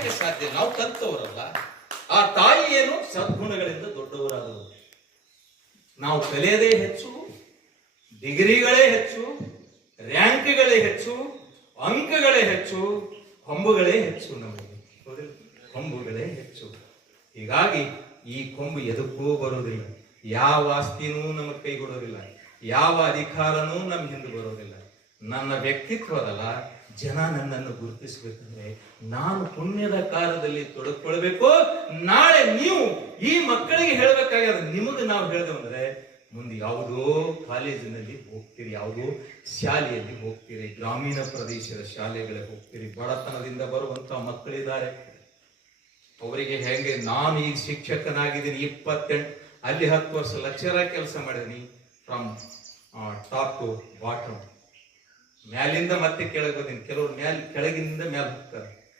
ಯಾಕೆ ಸಾಧ್ಯ? ನಾವು ಕಲ್ತವರಲ್ಲ. ಆ ತಾಯಿ ಏನು ಸದ್ಗುಣಗಳಿಂದ ದೊಡ್ಡವರಾದವರು. ನಾವು ಕಲಿಯದೇ ಹೆಚ್ಚು, ಡಿಗ್ರಿಗಳೇ ಹೆಚ್ಚು, ರ್ಯಾಂಕ್ಗಳೇ ಹೆಚ್ಚು, ಅಂಕಗಳೇ ಹೆಚ್ಚು, ಕೊಂಬುಗಳೇ ಹೆಚ್ಚು. ನಮಗೆ ಕೊಂಬುಗಳೇ ಹೆಚ್ಚು. ಹೀಗಾಗಿ ಈ ಕೊಂಬು ಎದಕ್ಕೂ ಬರೋದಿಲ್ಲ. ಯಾವ ಆಸ್ತಿನೂ ನಮಗೆ ಕೈಗೊಡೋದಿಲ್ಲ, ಯಾವ ಅಧಿಕಾರನೂ ನಮ್ಮ ಹಿಂದೆ ಬರೋದಿಲ್ಲ. ನನ್ನ ವ್ಯಕ್ತಿತ್ವದಲ್ಲ, ಜನ ನನ್ನನ್ನು ಗುರುತಿಸಬೇಕಂದ್ರೆ ನಾನು ಪುಣ್ಯದ ಕಾರ್ಯದಲ್ಲಿ ತೊಡಗಿಕೊಳ್ಬೇಕು. ನಾಳೆ ನೀವು ಈ ಮಕ್ಕಳಿಗೆ ಹೇಳ್ಬೇಕಾಗ್ಯದ. ನಿಮಗೆ ನಾವು ಹೇಳಿದೆವಂದ್ರೆ ಮುಂದೆ ಯಾವುದೋ ಕಾಲೇಜಿನಲ್ಲಿ ಹೋಗ್ತೀರಿ, ಯಾವುದೋ ಶಾಲೆಯಲ್ಲಿ ಹೋಗ್ತೀರಿ, ಗ್ರಾಮೀಣ ಪ್ರದೇಶದ ಶಾಲೆಗಳಿಗೆ ಹೋಗ್ತೀರಿ. ಬಡತನದಿಂದ ಬರುವಂತ ಮಕ್ಕಳಿದ್ದಾರೆ. ಅವರಿಗೆ ಹೆಂಗೆ, ನಾನು ಈಗ ಶಿಕ್ಷಕನಾಗಿದ್ದೀನಿ, 28 ಅಲ್ಲಿ 10 ವರ್ಷ ಲೆಕ್ಚರಾಗಿ ಕೆಲಸ ಮಾಡಿದ್ದೀನಿ. ಫ್ರಮ್ ಟಾಪ್ ಟು ಬಾಟಮ್, ಮ್ಯಾಲಿಂದ ಮತ್ತೆ ಕೆಳಗೆ ಬಂದೀನಿ. ಕೆಲವರು ಕೆಳಗಿನಿಂದ ಮೇಲೆ ಹೋಗ್ತಾರೆ.